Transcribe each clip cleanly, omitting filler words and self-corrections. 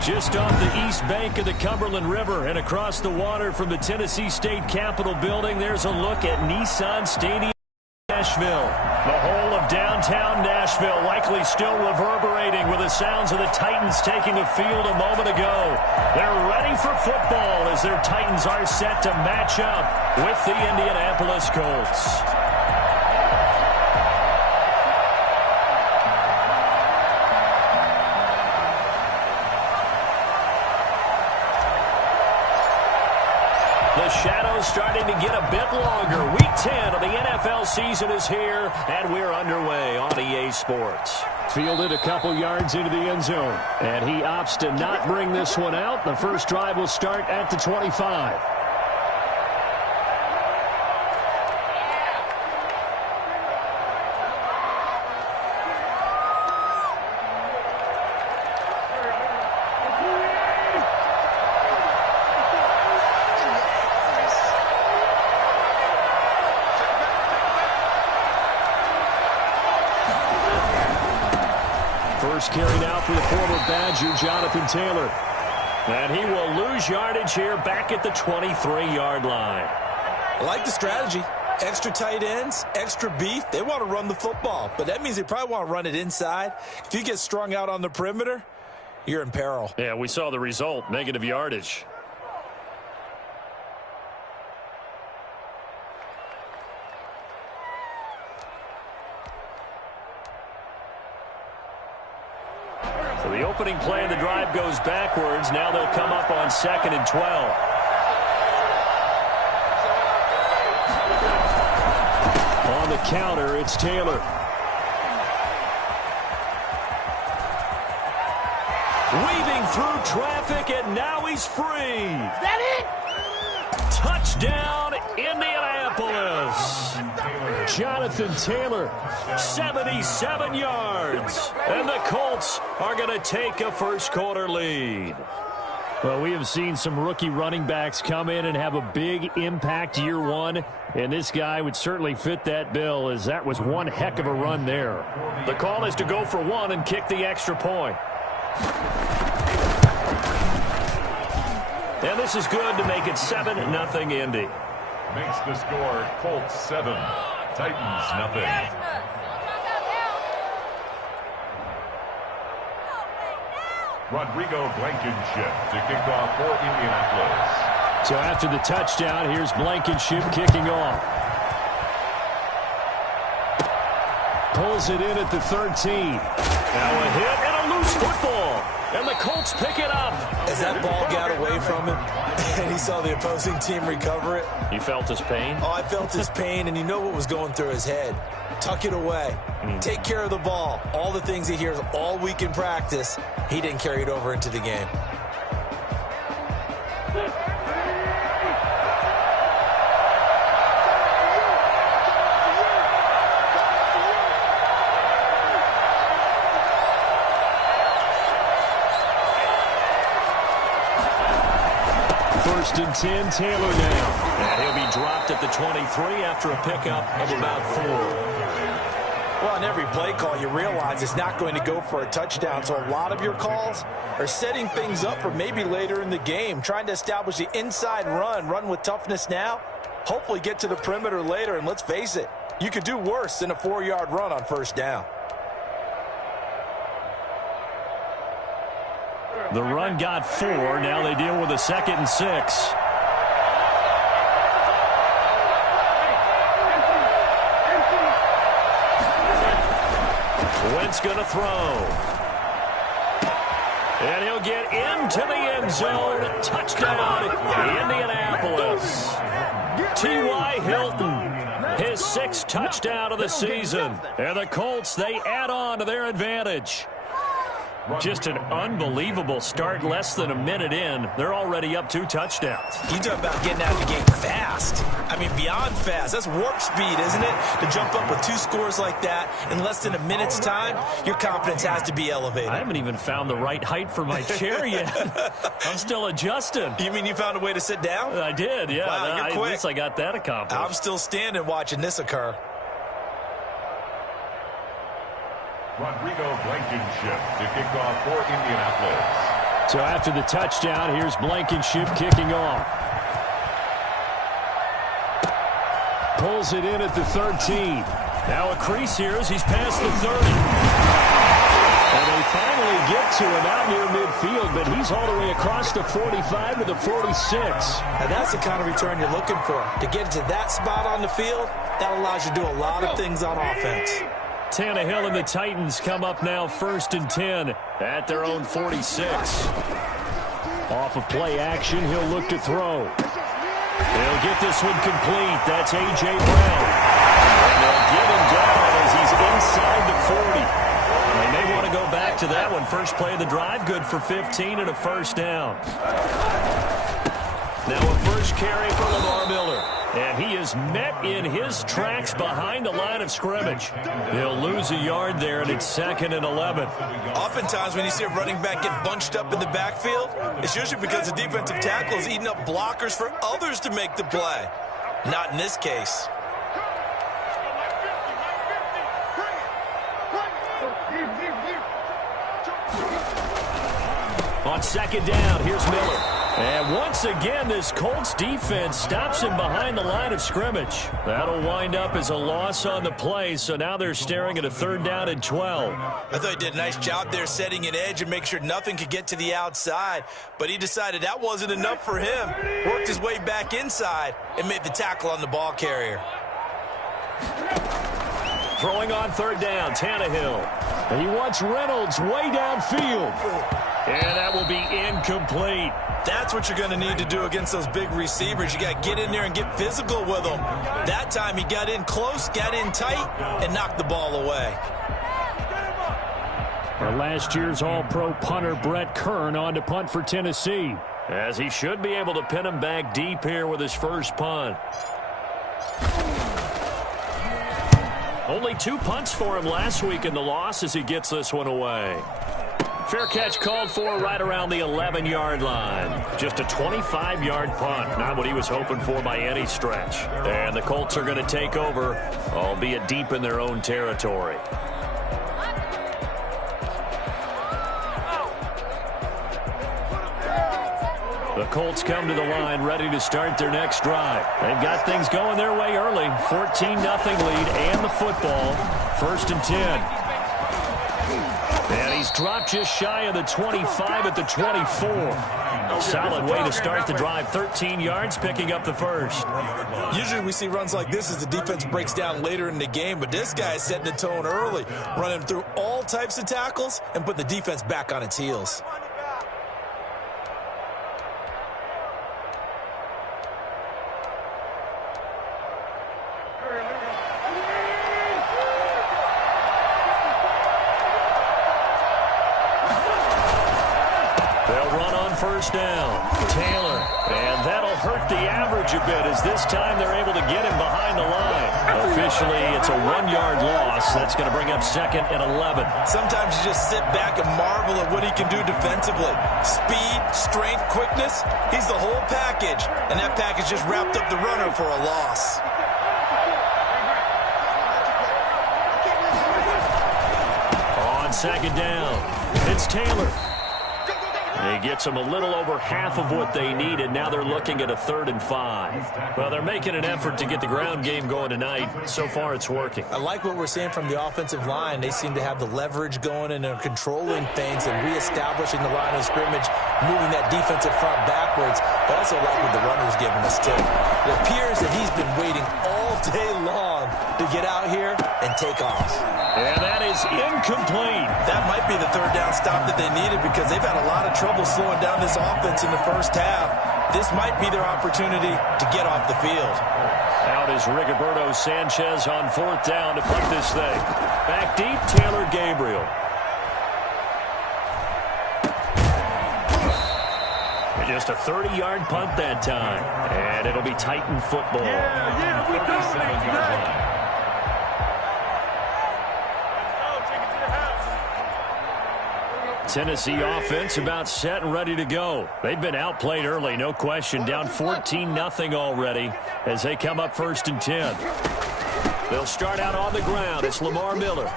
Just off the east bank of the Cumberland River and across the water from the Tennessee State Capitol building, there's a look at Nissan Stadium, Nashville. The whole of downtown Nashville likely still reverberating with the sounds of the Titans taking the field a moment ago. They're ready for football as their Titans are set to match up with the Indianapolis Colts. The shadow's starting to get a bit longer. Week 10 of the NFL season is here, and we're underway on EA Sports. Fielded a couple yards into the end zone, and he opts to not bring this one out. The first drive will start at the 25. First carry now for the former Badger, Jonathan Taylor. And he will lose yardage here back at the 23-yard line. I like the strategy. Extra tight ends, extra beef. They want to run the football, but that means they probably want to run it inside. If you get strung out on the perimeter, you're in peril. Yeah, we saw the result, negative yardage. So the opening play of the drive goes backwards. Now they'll come up on 2nd and 12. On the counter, it's Taylor. Weaving through traffic, and now he's free. Is that it? Touchdown, Indianapolis. Jonathan Taylor, 77 yards. And the Colts are going to take a first-quarter lead. Well, we have seen some rookie running backs come in and have a big impact year one, and this guy would certainly fit that bill, as that was one heck of a run there. The call is to go for one and kick the extra point. And this is good to make it 7-0 Indy. Makes the score Colts 7, Titans nothing. Rodrigo Blankenship to kick off for Indianapolis. So after the touchdown, here's Blankenship kicking off. Pulls it in at the 13. Now a hit and a loose football. And the Colts pick it up. As that ball got away from him and he saw the opposing team recover it. You felt his pain? Oh, I felt his pain, and you know what was going through his head. Tuck it away. Take care of the ball. All the things he hears all week in practice, he didn't carry it over into the game. First and 10, Taylor now. And he'll be dropped at the 23 after a pickup of about 4. Well, on every play call, you realize it's not going to go for a touchdown, so a lot of your calls are setting things up for maybe later in the game, trying to establish the inside run with toughness now, hopefully get to the perimeter later, and let's face it, you could do worse than a 4-yard run on first down. The run got 4. Now they deal with a 2nd and 6. Wentz going to throw. And he'll get into the end zone. Touchdown, Indianapolis. T.Y. Hilton, his 6th touchdown of the season. And the Colts, they add on to their advantage. Just an unbelievable start. Less than a minute in, they're already up 2 touchdowns. You talk about getting out of the game fast. I mean, beyond fast. That's warp speed, isn't it? To jump up with 2 scores like that in less than a minute's time, your confidence has to be elevated. I haven't even found the right height for my chair yet. I'm still adjusting. You mean you found a way to sit down? I did, yeah. Wow, you're quick. At least I got that accomplished. I'm still standing watching this occur. Rodrigo Blankenship to kick off for Indianapolis. So after the touchdown, here's Blankenship kicking off. Pulls it in at the 13. Now a crease here as he's past the 30. And they finally get to him out near midfield, but he's all the way across the 45 to the 46. Now that's the kind of return you're looking for. To get to that spot on the field, that allows you to do a lot of things on offense. Tannehill and the Titans come up now 1st and 10 at their own 46. Off of play action, he'll look to throw. They'll get this one complete. That's A.J. Brown. And they'll get him down as he's inside the 40. They may want to go back to that one. First play of the drive, good for 15 and a first down. Now a first carry for Lamar Miller. And he is met in his tracks behind the line of scrimmage. He'll lose a yard there, and it's 2nd and 11. Oftentimes when you see a running back get bunched up in the backfield, it's usually because the defensive tackle is eating up blockers for others to make the play. Not in this case. On 2nd down, here's Miller. And once again, this Colts defense stops him behind the line of scrimmage. That'll wind up as a loss on the play, so now they're staring at a 3rd down and 12. I thought he did a nice job there setting an edge and make sure nothing could get to the outside, but he decided that wasn't enough for him. Worked his way back inside and made the tackle on the ball carrier. Throwing on 3rd down, Tannehill. And he wants Reynolds way downfield. And that will be incomplete. That's what you're going to need to do against those big receivers. You got to get in there and get physical with them. That time he got in close, got in tight, and knocked the ball away. Our last year's All-Pro punter Brett Kern on to punt for Tennessee, as he should be able to pin him back deep here with his first punt. Only 2 punts for him last week in the loss as he gets this one away. Fair catch called for right around the 11-yard line. Just a 25-yard punt. Not what he was hoping for by any stretch. And the Colts are going to take over, albeit deep in their own territory. The Colts come to the line ready to start their next drive. They've got things going their way early. 14-0 lead and the football. 1st and 10. And he's dropped just shy of the 25 at the 24. Solid way to start the drive. 13 yards, picking up the first. Usually we see runs like this as the defense breaks down later in the game, but this guy is setting the tone early, running through all types of tackles and put the defense back on its heels. First down, Taylor, and that'll hurt the average a bit as this time they're able to get him behind the line. Officially, it's a 1-yard loss. That's going to bring up 2nd and 11. Sometimes you just sit back and marvel at what he can do defensively. Speed, strength, quickness, he's the whole package, and that package just wrapped up the runner for a loss. On 2nd down, it's Taylor. He gets them a little over half of what they needed. Now they're looking at a 3rd and 5. Well, they're making an effort to get the ground game going tonight. So far, it's working. I like what we're seeing from the offensive line. They seem to have the leverage going and are controlling things and reestablishing the line of scrimmage, moving that defensive front backwards. But also like what the runner's giving us, too. It appears that he's been waiting all day long to get out here and take off. And that is incomplete. That might be the 3rd down stop that they needed because they've had a lot of trouble slowing down this offense in the first half. This might be their opportunity to get off the field. Out is Rigoberto Sanchez on 4th down to punt this thing. Back deep, Taylor Gabriel. Just a 30-yard punt that time. And it'll be Titan football. Yeah, we dominate tonight. Tennessee offense about set and ready to go. They've been outplayed early, no question. Down 14-0 already as they come up 1st and 10. They'll start out on the ground. It's Lamar Miller.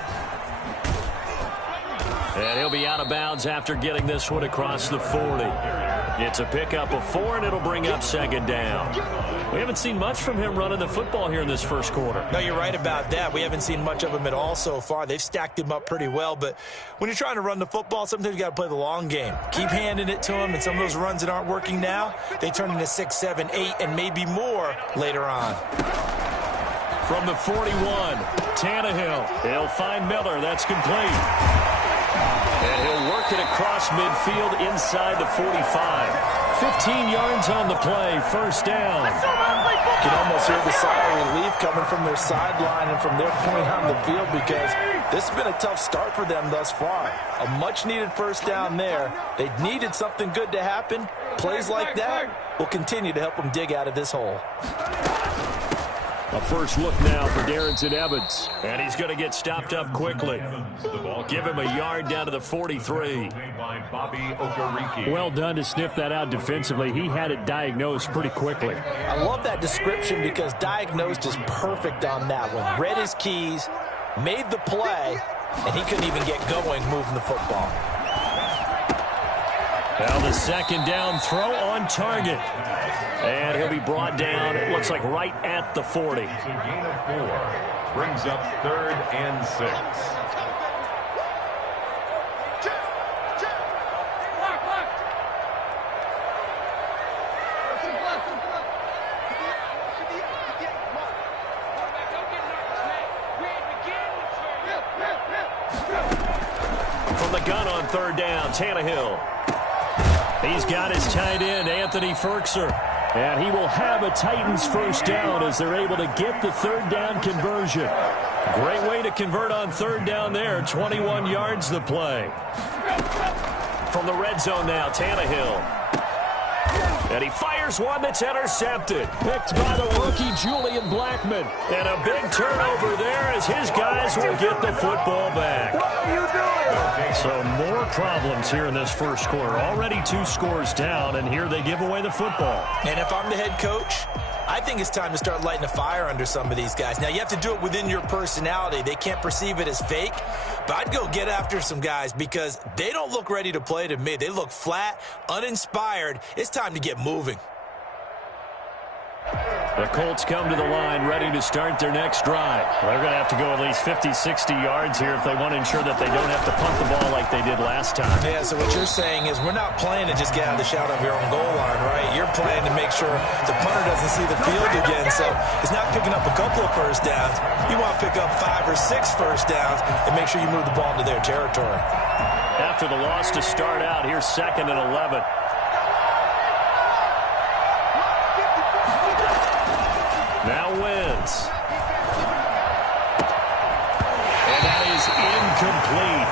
And he'll be out of bounds after getting this one across the 40. It's a pickup of 4, and it'll bring up second down. We haven't seen much from him running the football here in this first quarter. No, you're right about that. We haven't seen much of him at all so far. They've stacked him up pretty well, but when you're trying to run the football, sometimes you got to play the long game. Keep handing it to him, and some of those runs that aren't working now, they turn into 6, 7, 8, and maybe more later on. From the 41, Tannehill. He'll find Miller. That's complete. And he'll work it across midfield inside the 45. 15 yards on the play. First down. You can almost hear the sigh of relief coming from their sideline and from their point on the field because this has been a tough start for them thus far. A much-needed first down there. They needed something good to happen. Plays like that will continue to help them dig out of this hole. A first look now for Darrington Evans. And he's going to get stopped up quickly. Give him a yard down to the 43. Well done to sniff that out defensively. He had it diagnosed pretty quickly. I love that description because diagnosed is perfect on that one. Read his keys, made the play, and he couldn't even get going moving the football. Now the second down throw on target. And he'll be brought down, it looks like right at the 40. It's a gain of 4. Brings up 3rd and 6. From the gun on 3rd down, Tannehill. He's got his tight end, Anthony Ferkser. And he will have a Titans first down as they're able to get the 3rd down conversion. Great way to convert on 3rd down there. 21 yards the play. From the red zone now, Tannehill. And he fires one that's intercepted. Picked by the rookie, Julian Blackmon. And a big turnover there as his guys will get the football back. What are you doing? So more problems here in this first quarter. Already 2 scores down, and here they give away the football. And if I'm the head coach, I think it's time to start lighting a fire under some of these guys. Now, you have to do it within your personality. They can't perceive it as fake. But I'd go get after some guys because they don't look ready to play to me. They look flat, uninspired. It's time to get moving. The Colts come to the line ready to start their next drive. They're going to have to go at least 50, 60 yards here if they want to ensure that they don't have to punt the ball like they did last time. Yeah, so what you're saying is we're not playing to just get out of the shadow of your own goal line, right? You're playing to make sure the punter doesn't see the field again. So it's not picking up a couple of first downs. You want to pick up 5 or 6 first downs and make sure you move the ball into their territory. After the loss to start out, here's 2nd and 11. Now wins. And that is incomplete.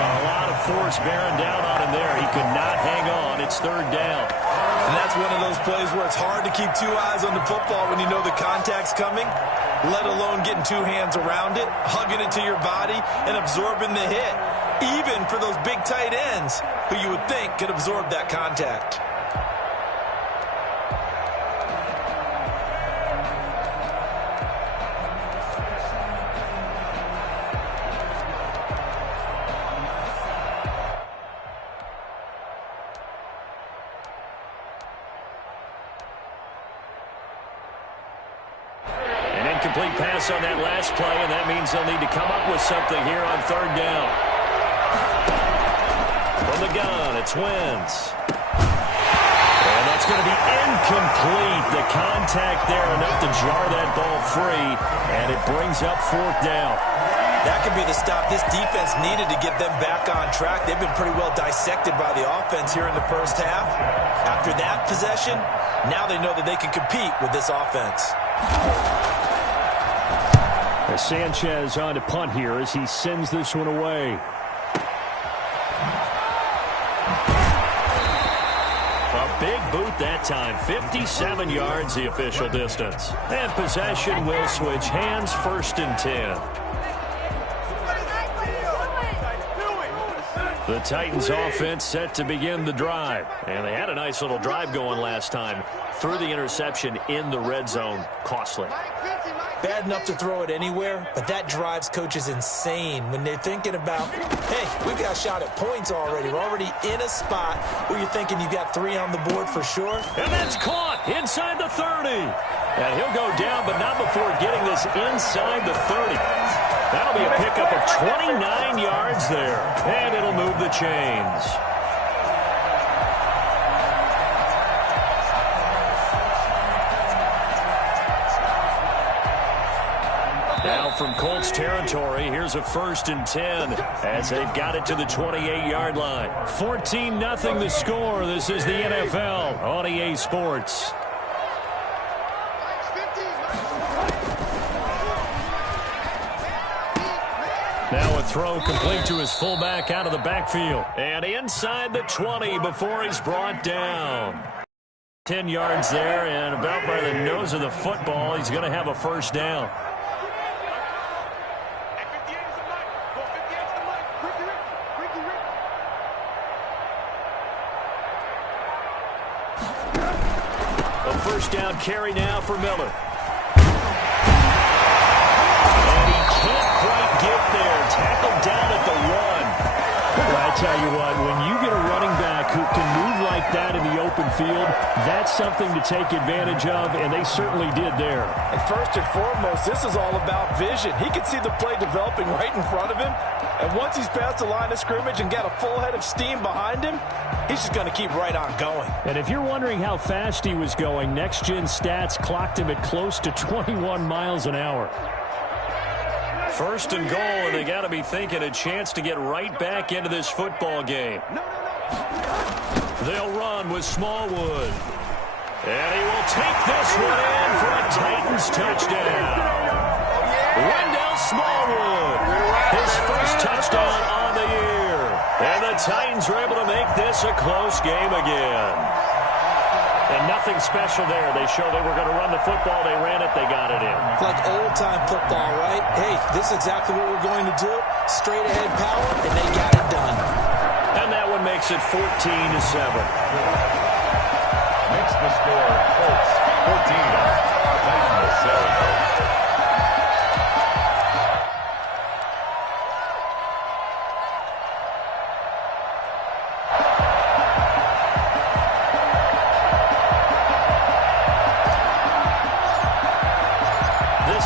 A lot of force bearing down on him there. He could not hang on. It's 3rd down. And that's one of those plays where it's hard to keep 2 eyes on the football when you know the contact's coming, let alone getting 2 hands around it, hugging it to your body, and absorbing the hit. Even for those big tight ends who you would think could absorb that contact. Complete pass on that last play, and that means they'll need to come up with something here on 3rd down. From the gun, it's Wentz. And that's going to be incomplete. The contact there enough to jar that ball free, and it brings up 4th down. That could be the stop this defense needed to get them back on track. They've been pretty well dissected by the offense here in the first half. After that possession, now they know that they can compete with this offense. Sanchez on to punt here as he sends this one away. A big boot that time. 57 yards the official distance. And possession will switch hands. 1st and 10. The Titans offense set to begin the drive. And they had a nice little drive going last time. Through the interception in the red zone. Costly. bad enough to throw it anywhere, but that drives coaches insane when they're thinking about, hey, we've got a shot at points already. We're already in a spot where you're thinking you've got 3 on the board for sure. And that's caught inside the 30. And he'll go down, but not before getting this inside the 30. That'll be a pickup of 29 yards there, and it'll move the chains. Now from Colts territory, here's a 1st and 10 as they've got it to the 28-yard line. 14-0 the score. This is the NFL on EA Sports. Now a throw complete to his fullback out of the backfield. And inside the 20 before he's brought down. 10 yards there, and about by the nose of the football, he's going to have a 1st down. A 1st down carry now for Miller. And he can't quite get there. Tackled down at the 1. Well, I tell you what, when you get a running back who can move like that in the open field, that's something to take advantage of, and they certainly did there. And first and foremost, this is all about vision. He can see the play developing right in front of him, and once he's past the line of scrimmage and got a full head of steam behind him, he's just going to keep right on going. And if you're wondering how fast he was going, next-gen stats clocked him at close to 21 miles an hour. 1st and goal, and they got to be thinking a chance to get right back into this football game. They'll run with Smallwood. And he will take this one in for a Titans touchdown. Wendell Smallwood, his 1st touchdown on the year. And the Titans were able to make this a close game again. And nothing special there. They showed they were going to run the football. They ran it. They got it in. Like old-time football, right? Hey, this is exactly what we're going to do. Straight ahead power, and they got it done. And that one makes it 14-7. Makes the score Colts 14, Titans 7.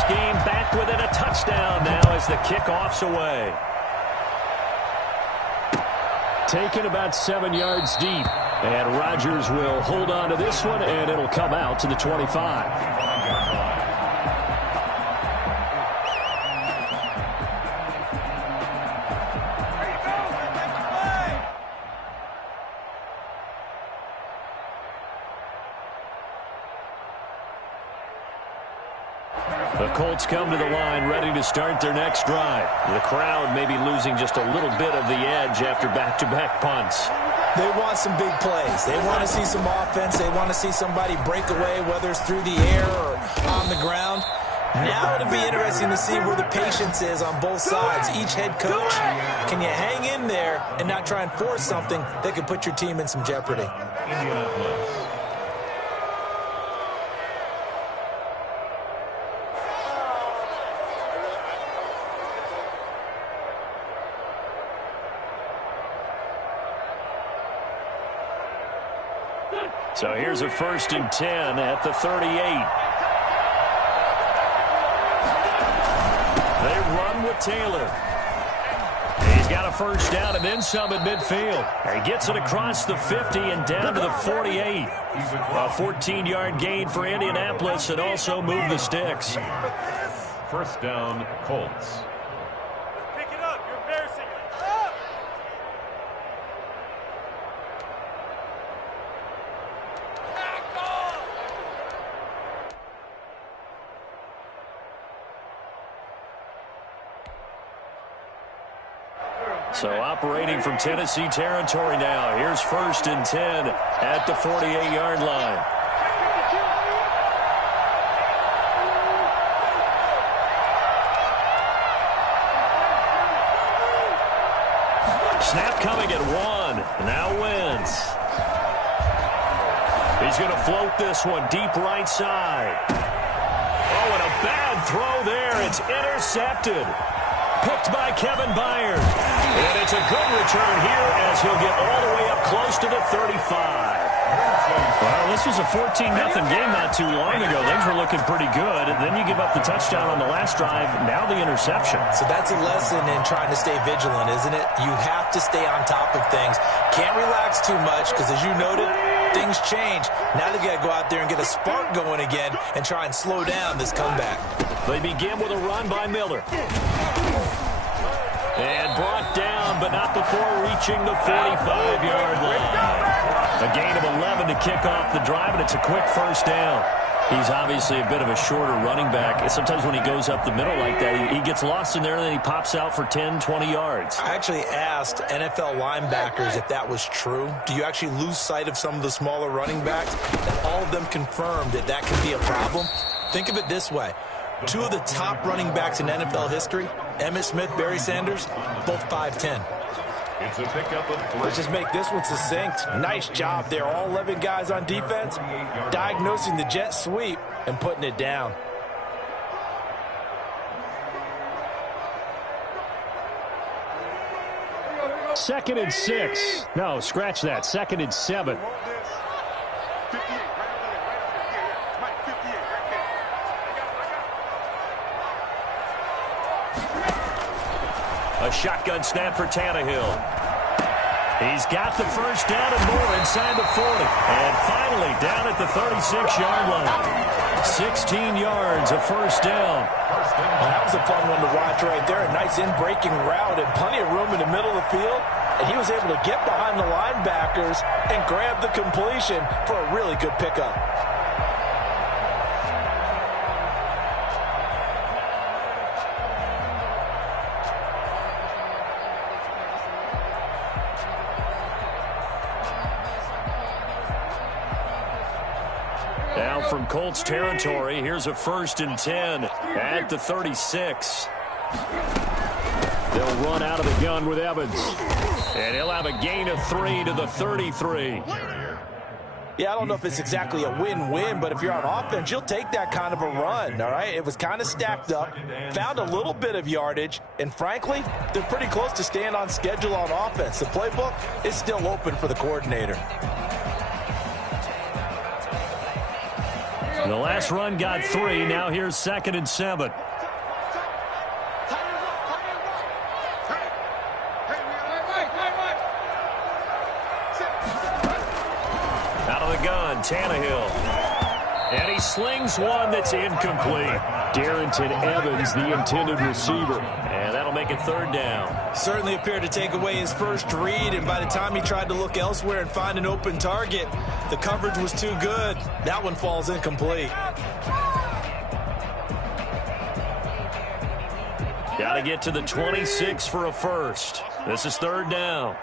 Game back within a touchdown now as the kickoff's away. Taken about 7 yards deep. And Rodgers will hold on to this one, and it'll come out to the 25. The Colts come to the line ready to start their next drive. The crowd may be losing just a little bit of the edge after back-to-back punts. They want some big plays. They want to see some offense. They want to see somebody break away, whether it's through the air or on the ground. Now it'll be interesting to see where the patience is on both sides. Each head coach, can you hang in there and not try and force something that could put your team in some jeopardy? Indianapolis. So here's a 1st and 10 at the 38. They run with Taylor. He's got a 1st down and then some at midfield. He gets it across the 50 and down to the 48. A 14-yard gain for Indianapolis and also move the sticks. 1st down, Colts. Pick it up. You're embarrassing. So operating from Tennessee territory now. Here's 1st and 10 at the 48-yard line. Snap coming at 1. Now Wentz. He's going to float this one deep right side. Oh, and a bad throw there. It's intercepted. Picked by Kevin Byard. And it's a good return here as he'll get all the way up close to the 35. Well, this was a 14-0 game not too long ago. Things were looking pretty good. And then you give up the touchdown on the last drive. Now the interception. So that's a lesson in trying to stay vigilant, isn't it? You have to stay on top of things. Can't relax too much because, as you noted, things change. Now they got to go out there and get a spark going again and try and slow down this comeback. They begin with a run by Miller. And brought down, but not before reaching the 45-yard line. A gain of 11 to kick off the drive, and it's a quick first down. He's obviously a bit of a shorter running back. Sometimes when he goes up the middle like that, he gets lost in there, and then he pops out for 10, 20 yards. I actually asked NFL linebackers if that was true. Do you actually lose sight of some of the smaller running backs? And all of them confirmed that that can be a problem. Think of it this way. Two of the top running backs in NFL history, Emmitt Smith, Barry Sanders, both 5'10". It's a pickup of 3. Let's just make this one succinct. Nice job there. All 11 guys on defense, diagnosing the jet sweep and putting it down. Second and 6. No, scratch that. Second and 7. A shotgun snap for Tannehill. He's got the first down and more inside the 40. And finally down at the 36-yard line. 16 yards, a first down. Well, that was a fun one to watch right there. A nice in-breaking route and plenty of room in the middle of the field. And he was able to get behind the linebackers and grab the completion for a really good pickup. Now from Colts territory, here's a 1st and 10 at the 36. They'll run out of the gun with Evans. And he'll have a gain of 3 to the 33. Yeah, I don't know if it's exactly a win-win, but if you're on offense, you'll take that kind of a run, all right? It was kind of stacked up, found a little bit of yardage, and frankly, they're pretty close to staying on schedule on offense. The playbook is still open for the coordinator. The last run got 3. Now here's 2nd and 7. Out of the gun, Tannehill. And he slings one that's incomplete. Darrington Evans, the intended receiver. And that'll make it 3rd down. Certainly appeared to take away his first read, and by the time he tried to look elsewhere and find an open target, the coverage was too good. That one falls incomplete. Got to get to the 26 for a first. This is 3rd down.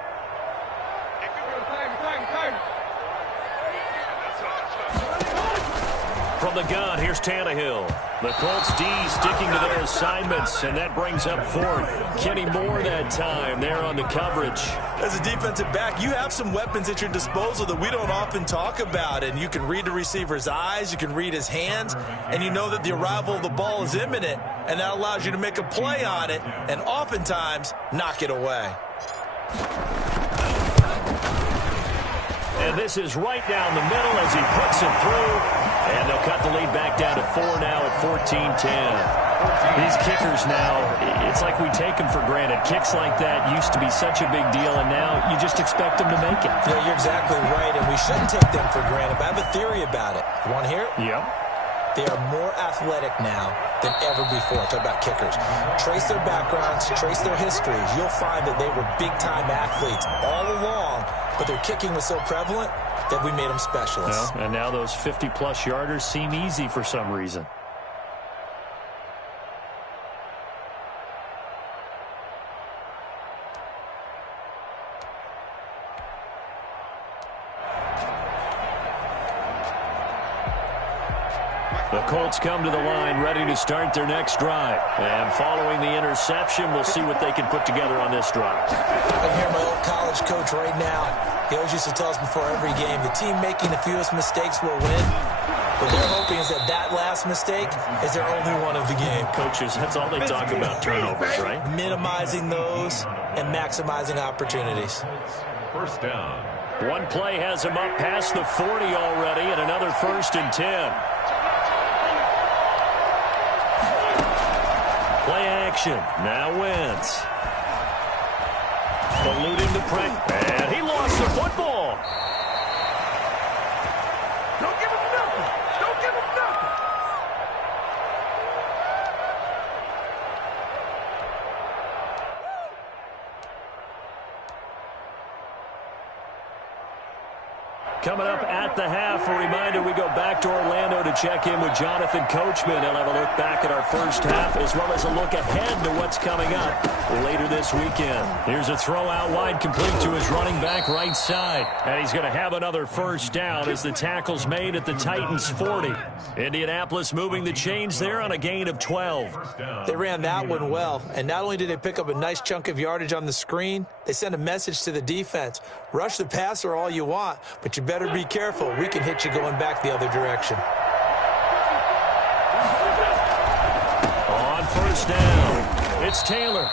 From the gun, here's Tannehill. The Colts D sticking to their assignments, and that brings up 4th. Kenny Moore that time there on the coverage. As a defensive back, you have some weapons at your disposal that we don't often talk about, and you can read the receiver's eyes, you can read his hands, and you know that the arrival of the ball is imminent, and that allows you to make a play on it and oftentimes knock it away. And this is right down the middle as he puts it through. And they'll cut the lead back down to 4 now at 14-10. These kickers now, it's like we take them for granted. Kicks like that used to be such a big deal, and now you just expect them to make it. Yeah, you're exactly right, and we shouldn't take them for granted. But I have a theory about it. You want to hear it? Yep. They are more athletic now than ever before. Talk about kickers. Trace their backgrounds, trace their histories. You'll find that they were big-time athletes all along, but their kicking was so prevalent that we made them specialists. Well, and now those 50-plus yarders seem easy for some reason. The Colts come to the line ready to start their next drive. And following the interception, we'll see what they can put together on this drive. I hear my old college coach right now. He always used to tell us before every game, the team making the fewest mistakes will win. What they're hoping is that last mistake is their only one of the game. Coaches, that's all they talk about, turnovers, right? Minimizing those and maximizing opportunities. First down. One play has him up past the 40 already, and another 1st and 10. Play action. Now Wentz. Eluding the pressure. And he lost the football. Don't give him nothing. Don't give him nothing. Coming up at the half, a reminder, we go back to Orlando to check in with Jonathan Coachman. He'll have a look back at our first half as well as a look ahead to what's coming up later this weekend. Here's a throw out wide, complete to his running back right side. And he's going to have another first down as the tackle's made at the Titans' 40. Indianapolis moving the chains there on a gain of 12. They ran that one well, and not only did they pick up a nice chunk of yardage on the screen, they sent a message to the defense. Rush the passer all you want, but you better be careful. We can hit you going back the other direction. On first down, it's Taylor.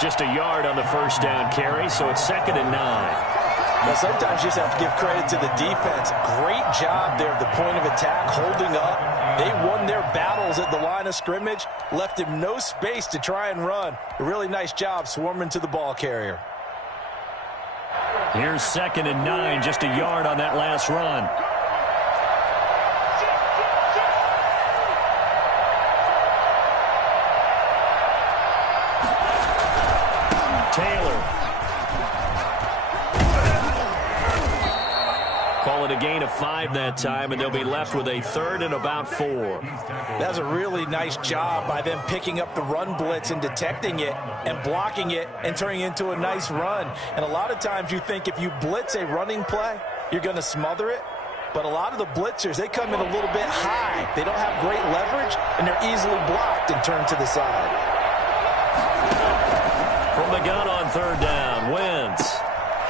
Just a yard on the first down carry, so it's 2nd and 9. Now, sometimes you just have to give credit to the defense. Great job there at the point of attack, holding up. They won their battles at the line of scrimmage, left him no space to try and run. A really nice job swarming to the ball carrier. Here's 2nd and 9, just a yard on that last run. Taylor. Call it a gain of 5 that time, and they'll be left with a 3rd and about 4. That's a really nice job by them picking up the run blitz and detecting it and blocking it and turning it into a nice run. And a lot of times you think if you blitz a running play, you're going to smother it. But a lot of the blitzers, they come in a little bit high. They don't have great leverage, and they're easily blocked and turned to the side. From the gun on 3rd down, Wentz.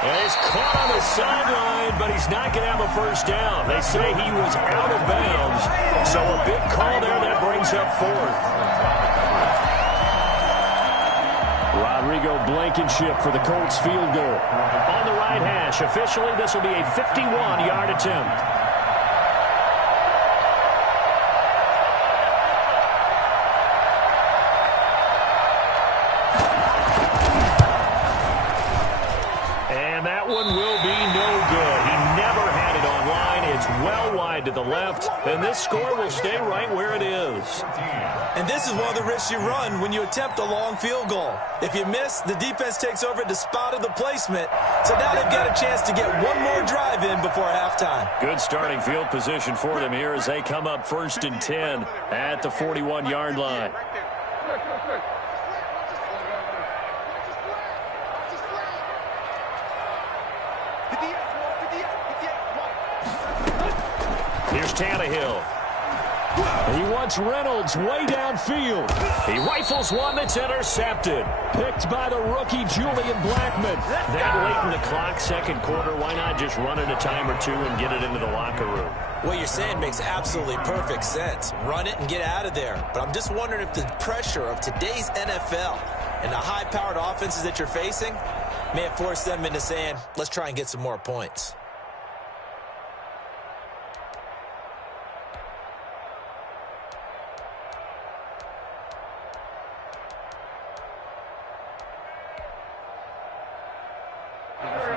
And he's caught on the sideline, but he's not going to have a first down. They say he was out of bounds, so a big call there that brings up 4th. Rodrigo Blankenship for the Colts field goal. On the right hash, officially this will be a 51-yard attempt. Well wide to the left, and this score will stay right where it is. And this is one of the risks you run when you attempt a long field goal. If you miss, the defense takes over at the spot of the placement. So now they've got a chance to get one more drive in before halftime. Good starting field position for them here as they come up 1st and 10 at the 41-yard line. Here's Tannehill. He wants Reynolds way downfield. He rifles one that's intercepted. Picked by the rookie Julian Blackmon. That late in the clock, 2nd quarter, why not just run it a time or two and get it into the locker room? What you're saying makes absolutely perfect sense. Run it and get out of there. But I'm just wondering if the pressure of today's NFL and the high-powered offenses that you're facing may have forced them into saying, let's try and get some more points.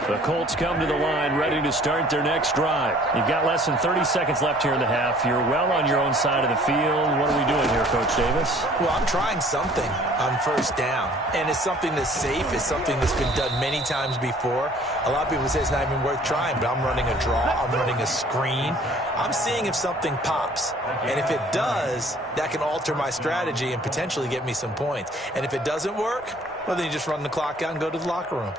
The Colts come to the line ready to start their next drive. You've got less than 30 seconds left here in the half. You're well on your own side of the field. What are we doing here, Coach Davis? Well, I'm trying something on first down, and it's something that's safe. It's something that's been done many times before. A lot of people say it's not even worth trying, but I'm running a draw. I'm running a screen. I'm seeing if something pops, and if it does, that can alter my strategy and potentially get me some points. And if it doesn't work, well, then you just run the clock out and go to the locker room.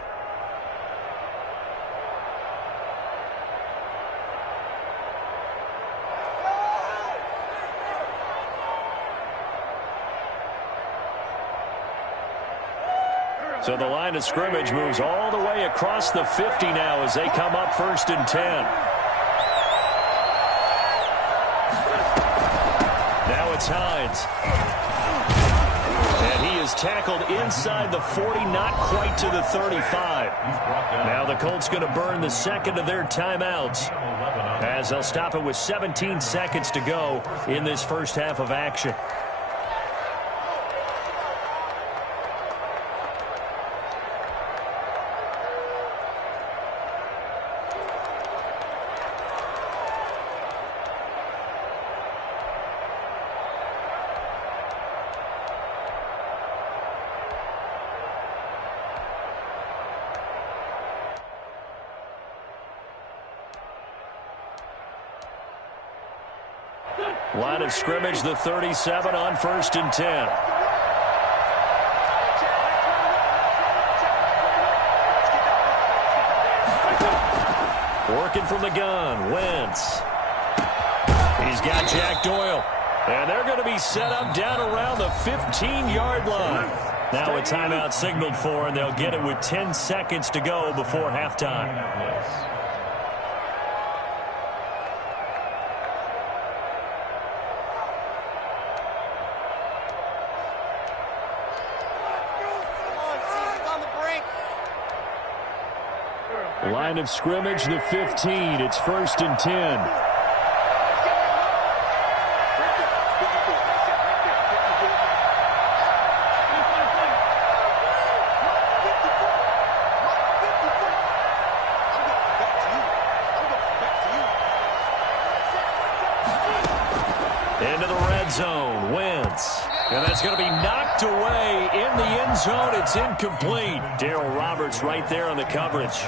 So the line of scrimmage moves all the way across the 50 now as they come up 1st and 10. it's Hines. And he is tackled inside the 40, not quite to the 35. Now the Colts going to burn the second of their timeouts as they'll stop it with 17 seconds to go in this first half of action. Line of scrimmage, the 37 on 1st and 10. Working from the gun, Wentz. He's got Jack Doyle. And they're going to be set up down around the 15-yard line. Now a timeout signaled for, and they'll get it with 10 seconds to go before halftime. Line of scrimmage, the 15. It's 1st and 10. Into the red zone, Wentz. And that's going to be knocked away in the end zone. It's incomplete. Darryl Roberts right there on the coverage.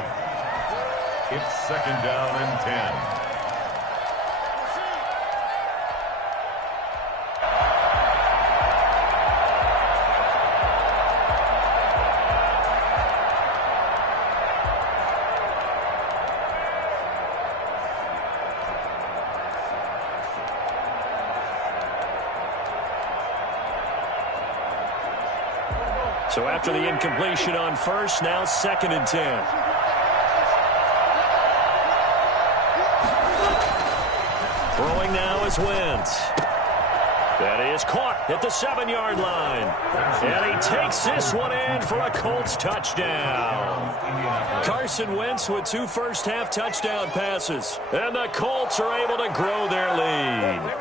It's 2nd down and 10. So after the incompletion on first, now 2nd and 10. Throwing now is Wentz. That is caught at the 7-yard line. And he takes this one in for a Colts touchdown. Carson Wentz with 2 first-half touchdown passes. And the Colts are able to grow their lead.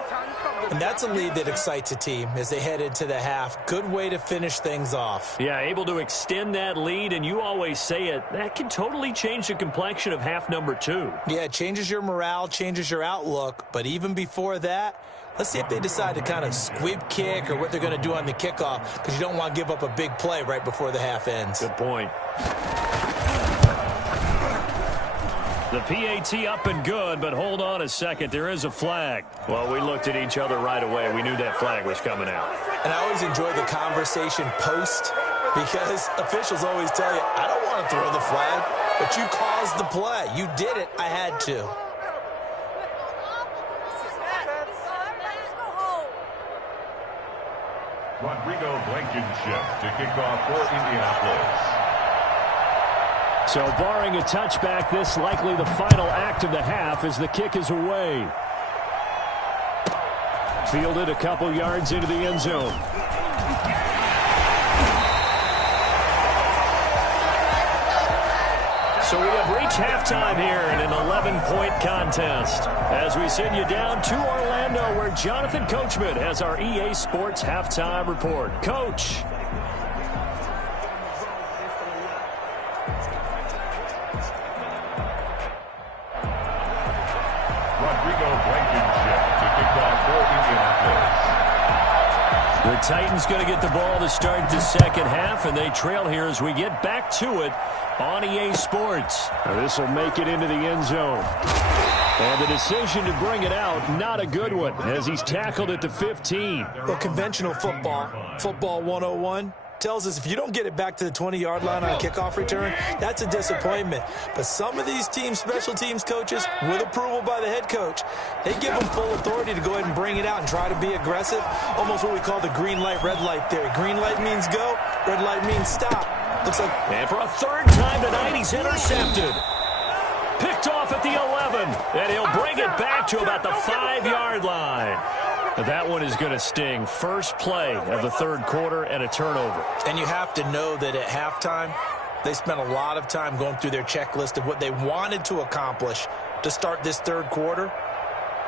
And that's a lead that excites a team as they head into the half. Good way to finish things off. Yeah, able to extend that lead, and you always say it, that can totally change the complexion of half number 2. Yeah, it changes your morale, changes your outlook. But even before that, let's see if they decide to kind of squib kick or what they're going to do on the kickoff, because you don't want to give up a big play right before the half ends. Good point. The PAT up and good, but hold on a second. There is a flag. Well, we looked at each other right away. We knew that flag was coming out. And I always enjoy the conversation post, because officials always tell you, I don't want to throw the flag, but you caused the play. You did it. I had to. Rodrigo Blankenship to kick off for Indianapolis. So barring a touchback, this likely the final act of the half as the kick is away. Fielded a couple yards into the end zone. So we have reached halftime here in an 11-point contest as we send you down to Orlando, where Jonathan Coachman has our EA Sports halftime report. Coach. Rodrigo Blankenship to kick off for Indianapolis. The Titans going to get the ball to start the second half, and they trail here as we get back to it on EA Sports. This will make it into the end zone. And the decision to bring it out, not a good one, as he's tackled at the 15. Well, conventional football 101, tells us if you don't get it back to the 20-yard line on a kickoff return, that's a disappointment. But some of these teams, special teams coaches, with approval by the head coach, they give them full authority to go ahead and bring it out and try to be aggressive, almost what we call the green light, red light theory. Green light means go, red light means stop. Looks like... And for a third time tonight, he's intercepted. Picked off at the 11, and he'll bring it back to about the 5-yard line. That one is going to sting. First play of the third quarter and a turnover. And you have to know that at halftime, they spent a lot of time going through their checklist of what they wanted to accomplish to start this third quarter.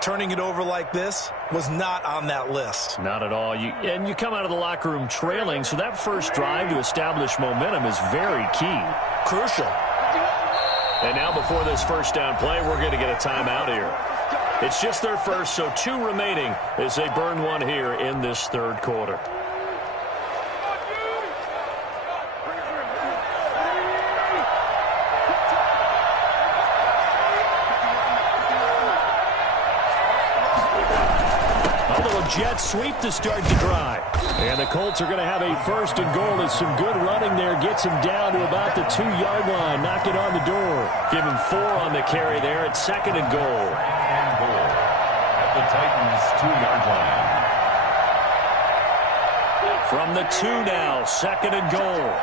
Turning it over like this was not on that list. Not at all. And you come out of the locker room trailing, so that first drive to establish momentum is very key. Crucial. And now before this first down play, we're going to get a timeout here. It's just their first, so 2 remaining as they burn one here in this third quarter. Jet sweep to start the drive. And the Colts are going to have a first and goal as some good running there gets him down to about the 2-yard line. Knock it on the door. Give him 4 on the carry there at second and goal. And goal at the Titans' 2-yard line. From the 2 now, second and goal.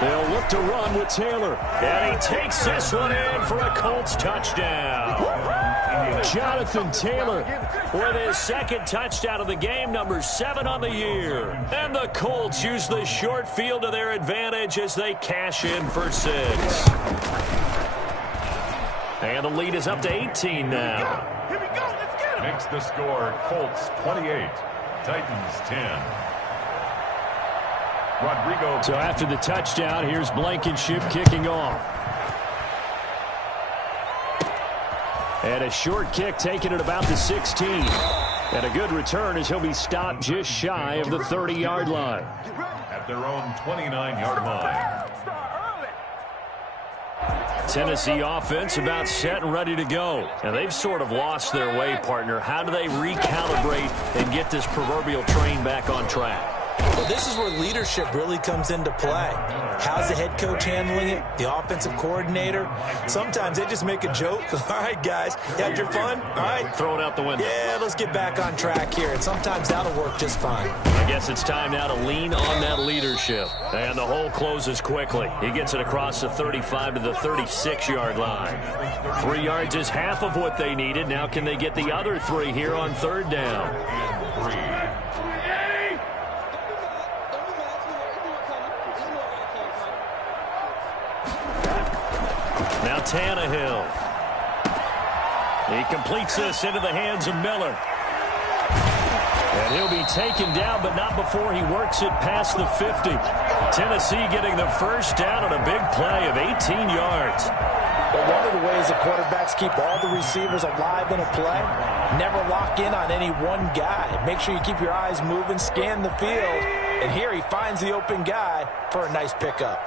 They'll look to run with Taylor. And he takes this one in for a Colts touchdown. Jonathan Taylor with his second touchdown of the game, number 7 on the year. And the Colts use the short field to their advantage as they cash in for 6. And the lead is up to 18 now. Here we go. Let's get him. Makes the score Colts 28, Titans 10. Rodrigo. So after the touchdown, here's Blankenship kicking off. And a short kick taken at about the 16. And a good return as he'll be stopped just shy of the 30-yard line. At their own 29-yard line. Tennessee offense about set and ready to go. And they've sort of lost their way, partner. How do they recalibrate and get this proverbial train back on track? Well, this is where leadership really comes into play. How's the head coach handling it? The offensive coordinator? Sometimes they just make a joke. All right, guys, you had your fun? All right. Throw it out the window. Yeah, let's get back on track here. And sometimes that'll work just fine. I guess it's time now to lean on that leadership. And the hole closes quickly. He gets it across the 35 to the 36-yard line. 3 yards is half of what they needed. Now can they get the other 3 here on third down? Now Tannehill. He completes this into the hands of Miller. And he'll be taken down, but not before he works it past the 50. Tennessee getting the first down on a big play of 18 yards. But one of the ways the quarterbacks keep all the receivers alive in a play, never lock in on any one guy. Make sure you keep your eyes moving, scan the field. And here he finds the open guy for a nice pickup.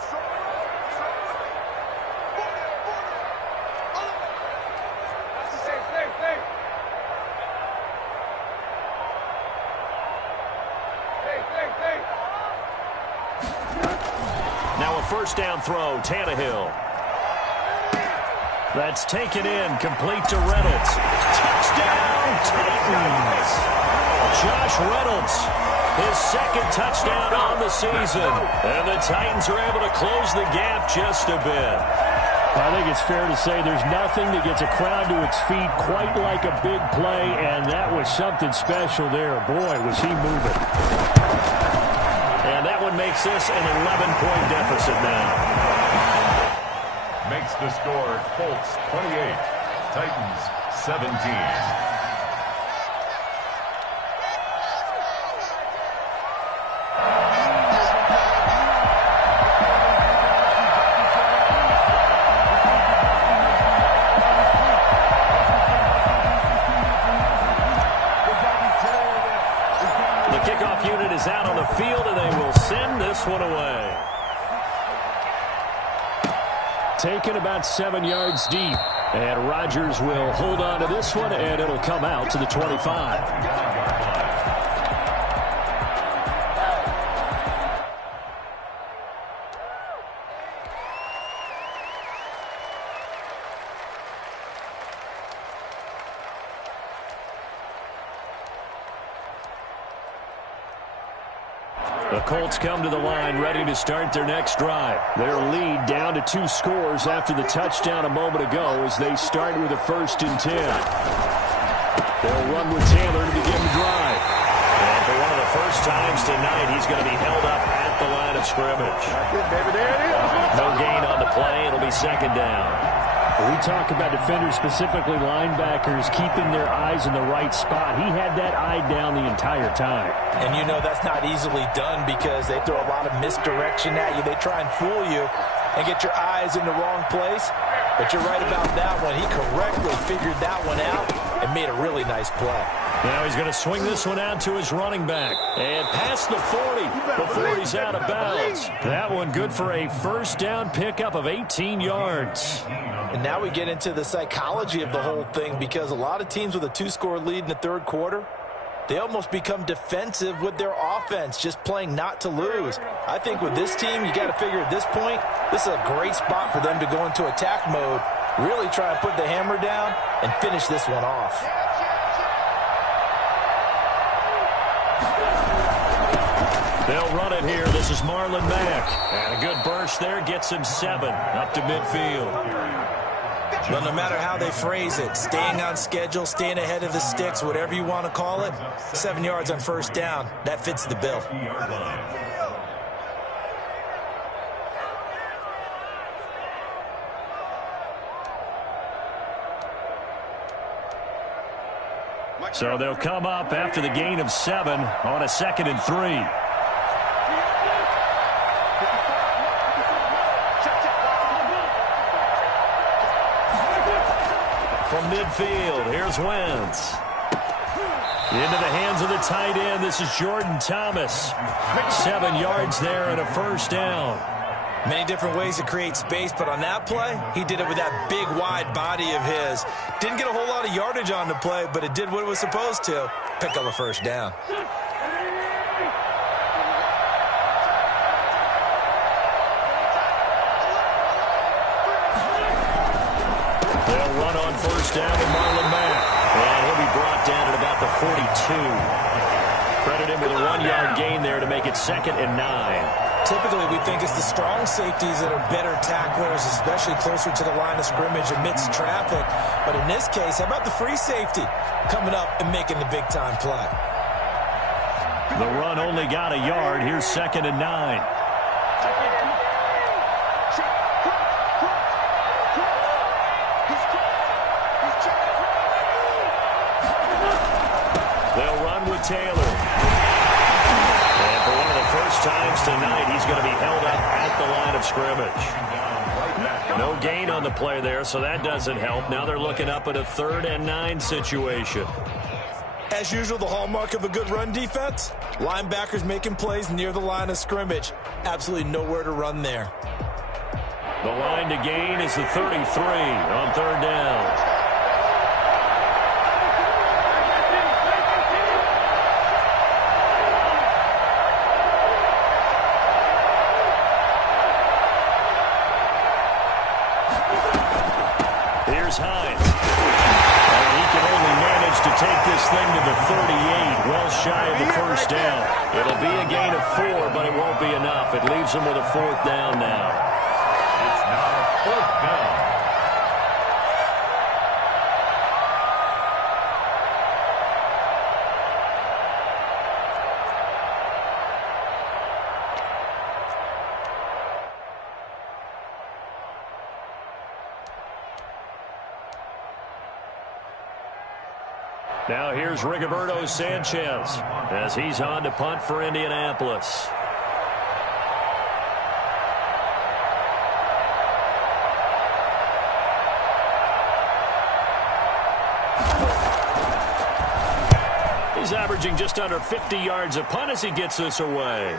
First down throw, Tannehill. That's taken in, complete to Reynolds. Touchdown, Titans! Josh Reynolds, his second touchdown on the season. And the Titans are able to close the gap just a bit. I think it's fair to say there's nothing that gets a crowd to its feet quite like a big play, and that was something special there. Boy, was he moving. And that one makes this an 11-point deficit now. Makes the score Colts 28, Titans 17. Out on the field, and they will send this one away. Taken about 7 yards deep. And Rodgers will hold on to this one, and it'll come out to the 25. The Colts come to the line ready to start their next drive. Their lead down to 2 scores after the touchdown a moment ago as they start with a 1st and 10. They'll run with Taylor to begin the drive. And for one of the first times tonight, he's going to be held up at the line of scrimmage. No gain on the play. It'll be 2nd down. We talk about defenders, specifically linebackers, keeping their eyes in the right spot. He had that eye down the entire time. And you know that's not easily done because they throw a lot of misdirection at you. They try and fool you and get your eyes in the wrong place. But you're right about that one. He correctly figured that one out and made a really nice play. Now he's going to swing this one out to his running back. And past the 40 before he's out of bounds. That one good for a 1st down pickup of 18 yards. And now we get into the psychology of the whole thing because a lot of teams with a 2-score lead in the 3rd quarter, they almost become defensive with their offense, just playing not to lose. I think with this team, you got to figure at this point, this is a great spot for them to go into attack mode, really try and put the hammer down and finish this one off. They'll run it here. This is Marlon Mack. And a good burst there gets him 7 up to midfield. Well, no matter how they phrase it, staying on schedule, staying ahead of the sticks, whatever you want to call it, 7 yards on 1st down, that fits the bill. So they'll come up after the gain of 7 on a 2nd and 3. From midfield, here's Wentz. Into the hands of the tight end. This is Jordan Thomas. 7 yards there and a 1st down. Many different ways to create space, but on that play, he did it with that big, wide body of his. Didn't get a whole lot of yardage on the play, but it did what it was supposed to. Pick up a 1st down. They'll run on 1st down with Marlon Mack. And he'll be brought down at about the 42. Credit him with a 1-yard gain there to make it 2nd and 9. Typically, we think it's the strong safeties that are better tacklers, especially closer to the line of scrimmage amidst traffic. But in this case, how about the free safety coming up and making the big-time play? The run only got a yard. Here's 2nd and 9. They'll run with Taylor. And for one of the first times tonight, he's going to be held up at the line of scrimmage. No gain on the play there, so that doesn't help. Now they're looking up at a 3rd and 9 situation. As usual, the hallmark of a good run defense, linebackers making plays near the line of scrimmage. Absolutely nowhere to run there. The line to gain is the 33 on 3rd down. Here's Hines. And he can only manage to take this thing to the 38, well shy of the 1st down. It'll be a gain of 4, but it won't be enough. It leaves him with a 4th down now. It's now 4th down. Now here's Rigoberto Sanchez as he's on to punt for Indianapolis. He's averaging just under 50 yards a punt as he gets this away.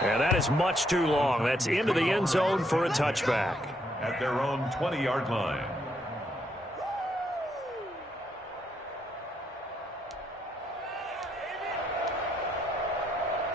And that is much too long. That's into the end zone for a touchback. At their own 20-yard line.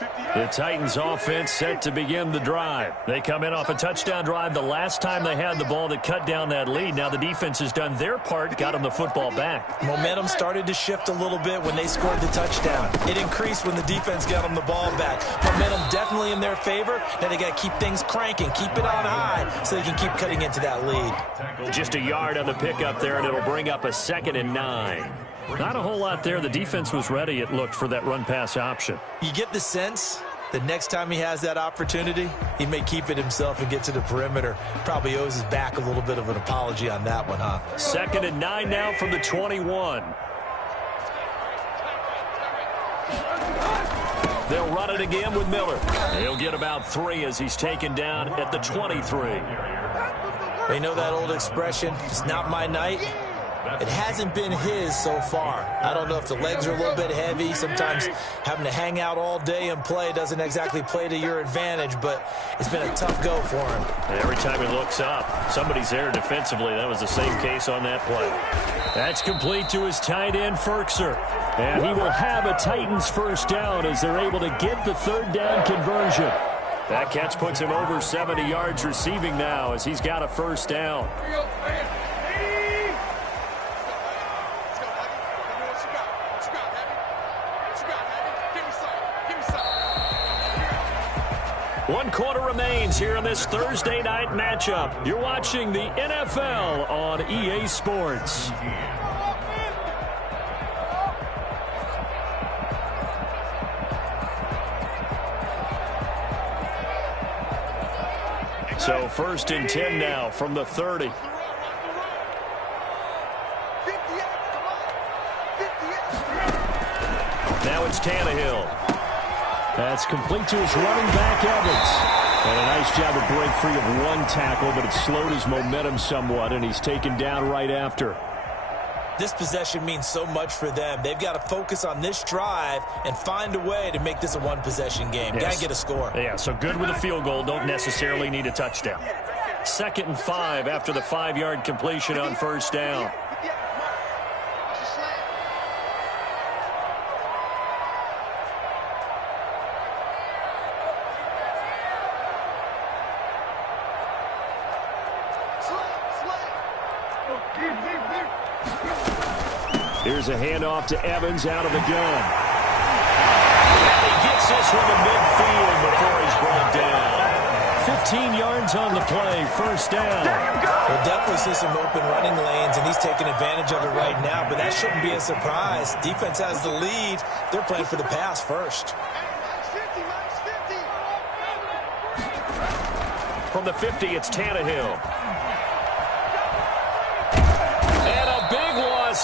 The Titans offense set to begin the drive. They come in off a touchdown drive the last time they had the ball that cut down that lead. Now the defense has done their part, got them the football back. Momentum started to shift a little bit when they scored the touchdown. It increased when the defense got them the ball back. Momentum definitely in their favor. Now they got to keep things cranking, keep it on high so they can keep cutting into that lead. Just a yard on the pickup there, and it'll bring up a 2nd and 9. Not a whole lot there. The defense was ready, it looked, for that run-pass option. You get the sense that next time he has that opportunity, he may keep it himself and get to the perimeter. Probably owes his back a little bit of an apology on that one, huh? 2nd and 9 now from the 21. They'll run it again with Miller. He'll get about 3 as he's taken down at the 23. They know that old expression, it's not my night. It hasn't been his so far. I don't know if the legs are a little bit heavy. Sometimes having to hang out all day and play doesn't exactly play to your advantage, but it's been a tough go for him. And every time he looks up, somebody's there defensively. That was the same case on that play. That's complete to his tight end, Ferkser. And he will have a Titans first down as they're able to get the 3rd down conversion. That catch puts him over 70 yards receiving now as he's got a first down. One quarter remains here in this Thursday night matchup. You're watching the NFL on EA Sports. So 1st and 10 now from the 30. Now it's Tannehill. That's complete to his running back, Evans. And a nice job to break free of one tackle, but it slowed his momentum somewhat, and he's taken down right after. This possession means so much for them. They've got to focus on this drive and find a way to make this a one-possession game. Yes. Got to get a score. Yeah, so good with a field goal. Don't necessarily need a touchdown. 2nd and 5 after the 5-yard completion on first down. Here's a handoff to Evans out of the gun. And he gets this from the midfield before he's brought down. 15 yards on the play, first down. We'll definitely see some open running lanes, and he's taking advantage of it right now, but that shouldn't be a surprise. Defense has the lead. They're playing for the pass first. From the 50, it's Tannehill.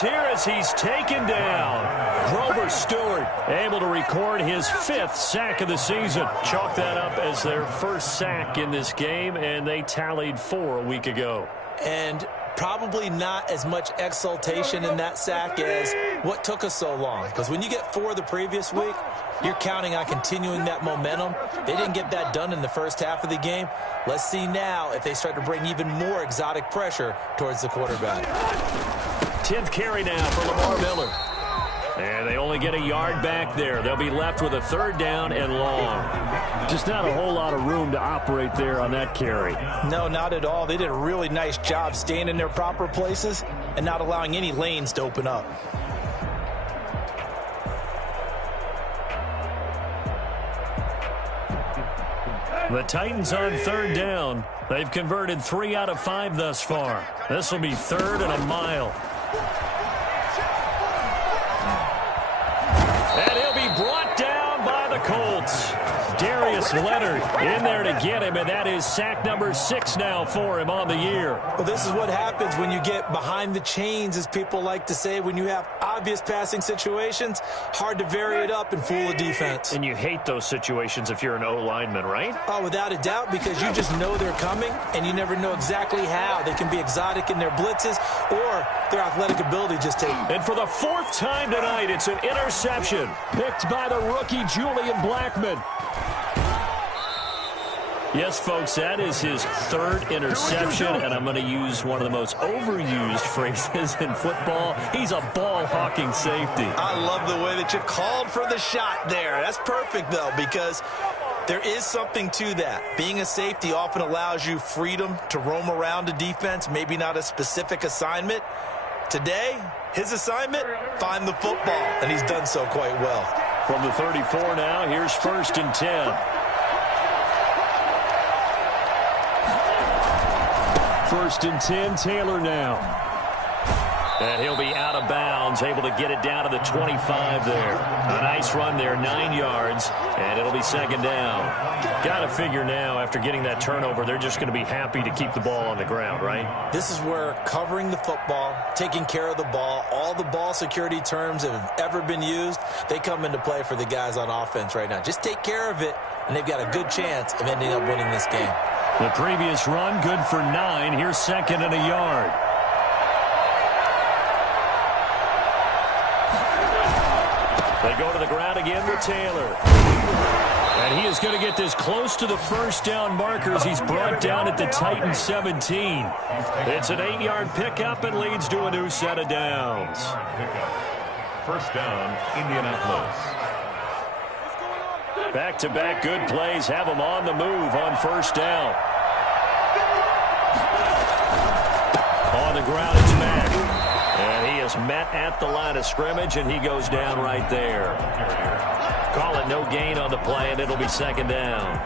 Here as he's taken down. Grover Stewart able to record his 5th sack of the season. Chalk that up as their first sack in this game, and they tallied 4 a week ago. And probably not as much exultation in that sack as what took us so long. Because when you get 4 the previous week, you're counting on continuing that momentum. They didn't get that done in the first half of the game. Let's see now if they start to bring even more exotic pressure towards the quarterback. 10th carry now for Lamar Miller. And they only get a yard back there. They'll be left with a 3rd down and long. Just not a whole lot of room to operate there on that carry. No, not at all. They did a really nice job staying in their proper places and not allowing any lanes to open up. The Titans on 3rd down. They've converted 3 out of 5 thus far. This will be 3rd and a mile. And he'll be brought down by the Colts. Darius Leonard in there to get him, and that is sack number 6 now for him on the year. Well, this is what happens when you get behind the chains, as people like to say. When you have obvious passing situations, hard to vary it up and fool a defense. And you hate those situations if you're an O-lineman, right? Oh, without a doubt, because you just know they're coming, and you never know exactly how. They can be exotic in their blitzes, or their athletic ability just takes. And for the 4th time tonight, it's an interception picked by the rookie Julian Blackmon. Yes, folks, that is his third interception, and I'm going to use one of the most overused phrases in football. He's a ball-hawking safety. I love the way that you called for the shot there. That's perfect, though, because there is something to that. Being a safety often allows you freedom to roam around a defense, maybe not a specific assignment. Today, his assignment, find the football, and he's done so quite well. From the 34 now, here's 1st and 10. 1st and 10, Taylor now. And he'll be out of bounds, able to get it down to the 25 there. A nice run there, 9 yards, and it'll be 2nd down. Got to figure now, after getting that turnover, they're just going to be happy to keep the ball on the ground, right? This is where covering the football, taking care of the ball, all the ball security terms that have ever been used, they come into play for the guys on offense right now. Just take care of it, and they've got a good chance of ending up winning this game. The previous run, good for 9. Here's 2nd and a yard. They go to the ground again with Taylor. And he is going to get this close to the 1st down markers. He's brought down at the Titans 17. It's an 8-yard pickup and leads to a new set of downs. 1st down, Indianapolis. Back-to-back good plays have him on the move on 1st down. On the ground, it's Mack. And he is met at the line of scrimmage, and he goes down right there. Call it no gain on the play, and it'll be 2nd down.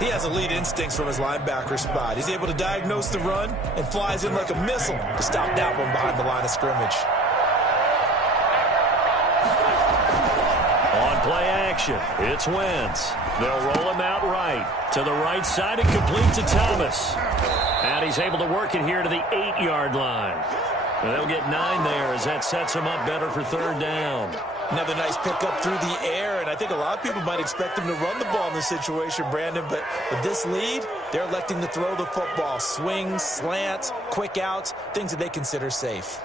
He has elite instincts from his linebacker spot. He's able to diagnose the run and flies in like a missile to stop that one behind the line of scrimmage. On play action, it's Wentz. They'll roll him out right. To the right side and complete to Thomas. And he's able to work it here to the 8-yard line. And they'll get 9 there as that sets him up better for 3rd down. Another nice pickup through the air, and I think a lot of people might expect him to run the ball in this situation, Brandon, but with this lead, they're electing to throw the football. Swings, slants, quick outs, things that they consider safe.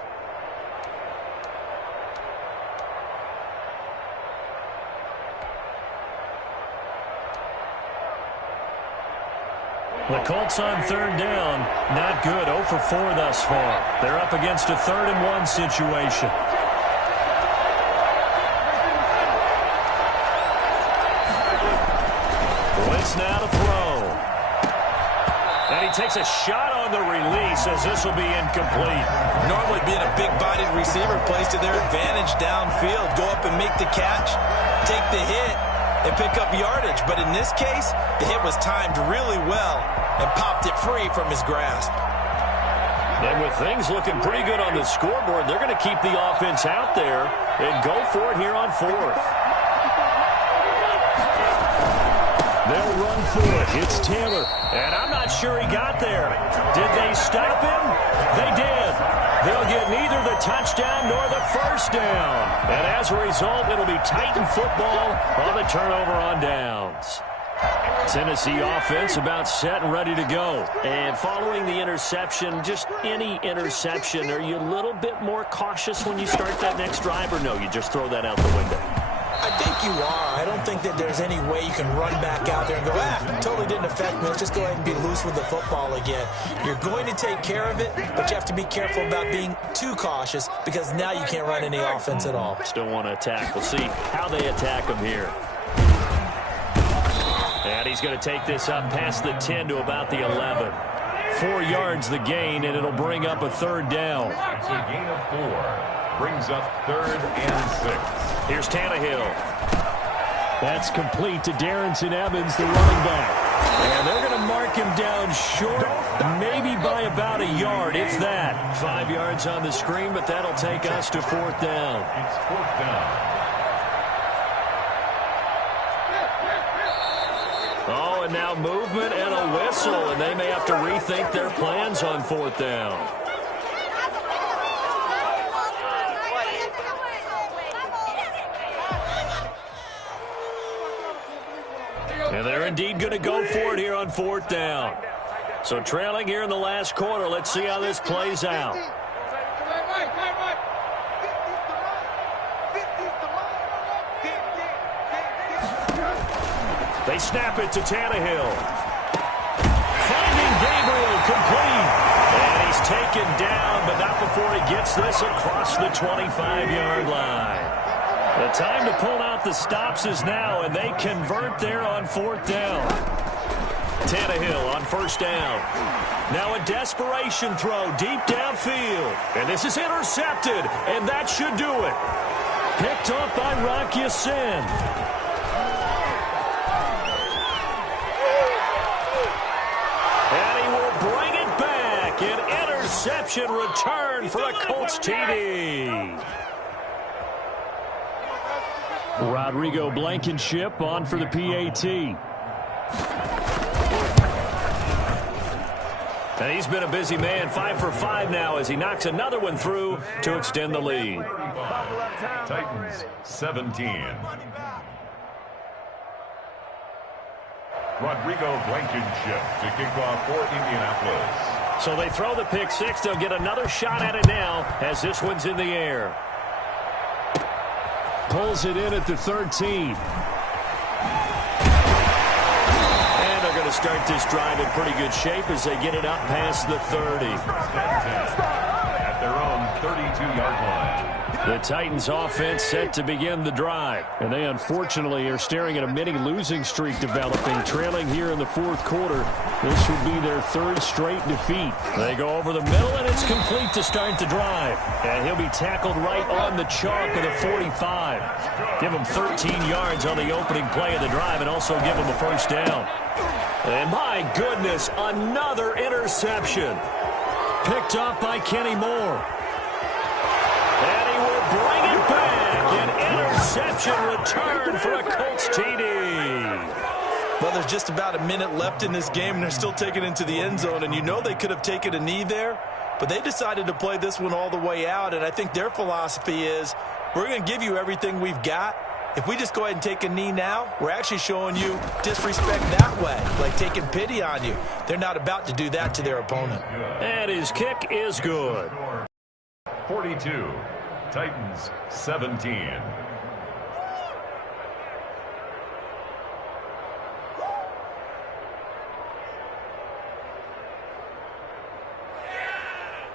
The Colts on 3rd down, not good, 0 for 4 thus far. They're up against a 3rd and 1 situation. Wentz now to throw. And he takes a shot on the release as this will be incomplete. Normally being a big-bodied receiver plays to their advantage downfield. Go up and make the catch, take the hit, and pick up yardage. But in this case, the hit was timed really well and popped it free from his grasp. And with things looking pretty good on the scoreboard, they're going to keep the offense out there and go for it here on 4th. They'll run for it. It's Taylor. And I'm not sure he got there. Did they stop him? They did. They'll get neither the touchdown nor the 1st down. And as a result, it'll be Titan football on the turnover on downs. Tennessee offense about set and ready to go. And following the interception, just any interception, are you a little bit more cautious when you start that next drive, or no, you just throw that out the window? I think you are. I don't think that there's any way you can run back out there and go, totally didn't affect me. Let's just go ahead and be loose with the football again. You're going to take care of it, but you have to be careful about being too cautious because now you can't run any offense at all. Still want to attack. We'll see how they attack him here. And he's going to take this up past the 10 to about the 11. 4 yards the gain, and it'll bring up a 3rd down. It's a gain of 4. Brings up 3rd and 6. Here's Tannehill. That's complete to Darrington Evans, the running back. And they're going to mark him down short, maybe by about a yard, if that. 5 yards on the screen, but that'll take us to 4th down. It's 4th down. Oh, and now movement and a whistle, and they may have to rethink their plans on 4th down. And they're indeed going to go for it here on 4th down. So trailing here in the last quarter. Let's see how this plays out. They snap it to Tannehill. Gabriel complete. And he's taken down, but not before he gets this across the 25-yard line. The time to pull out the stops is now, and they convert there on 4th down. Tannehill on 1st down. Now a desperation throw deep downfield. And this is intercepted, and that should do it. Picked up by Rock Ya-Sin. And he will bring it back. An interception return for a Colts TD. Rodrigo Blankenship on for the PAT. And he's been a busy man, 5 for 5 now as he knocks another one through to extend the lead. Titans 17. Rodrigo Blankenship to kick off for Indianapolis. So they throw the pick six. They'll get another shot at it now as this one's in the air. Pulls it in at the 13. And they're going to start this drive in pretty good shape as they get it up past the 30. At their own 32-yard line. The Titans offense set to begin the drive. And they unfortunately are staring at a mini losing streak developing, trailing here in the 4th quarter. This would be their 3rd straight defeat. They go over the middle, and it's complete to start the drive. And he'll be tackled right on the chalk of the 45. Give him 13 yards on the opening play of the drive and also give him a 1st down. And my goodness, another interception. Picked up by Kenny Moore. And he will bring it back. An interception return for a Colts TD. Well, there's just about a minute left in this game, and they're still taking it into the end zone. And you know they could have taken a knee there, but they decided to play this one all the way out. And I think their philosophy is, we're going to give you everything we've got. If we just go ahead and take a knee now, we're actually showing you disrespect that way, like taking pity on you. They're not about to do that to their opponent. And his kick is good. 42. Titans 17.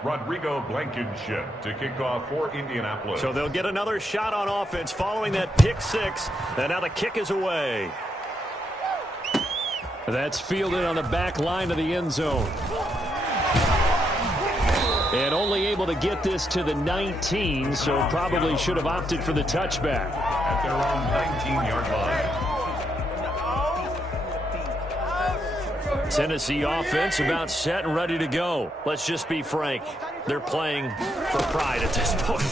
Rodrigo Blankenship to kick off for Indianapolis. So they'll get another shot on offense following that pick six. And now the kick is away. That's fielded on the back line of the end zone. And only able to get this to the 19, so probably should have opted for the touchback. At their own 19-yard line. Tennessee offense about set and ready to go. Let's just be frank. They're playing for pride at this point.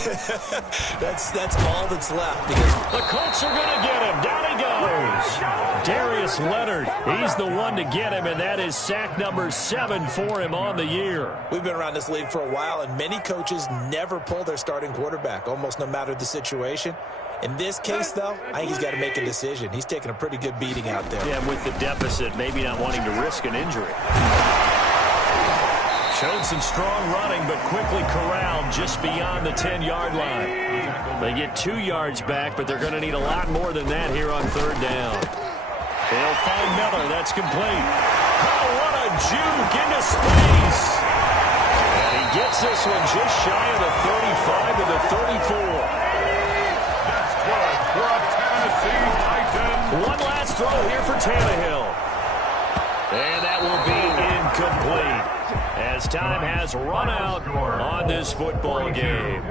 That's all that's left. Because the Colts are going to get him. Down he goes. Darius Leonard, he's the one to get him, and that is sack number 7 for him on the year. We've been around this league for a while, and many coaches never pull their starting quarterback, almost no matter the situation. In this case, though, I think he's got to make a decision. He's taking a pretty good beating out there. Yeah, with the deficit, maybe not wanting to risk an injury. Showed some strong running, but quickly corralled just beyond the 10-yard line. They get 2 yards back, but they're going to need a lot more than that here on 3rd down. They'll find Miller. That's complete. Oh, what a juke into space. And he gets this one just shy of the 35 to the 34. That's good for a Tennessee Titan. One last throw here for Tannehill. And that will be incomplete as time has run out on this football game.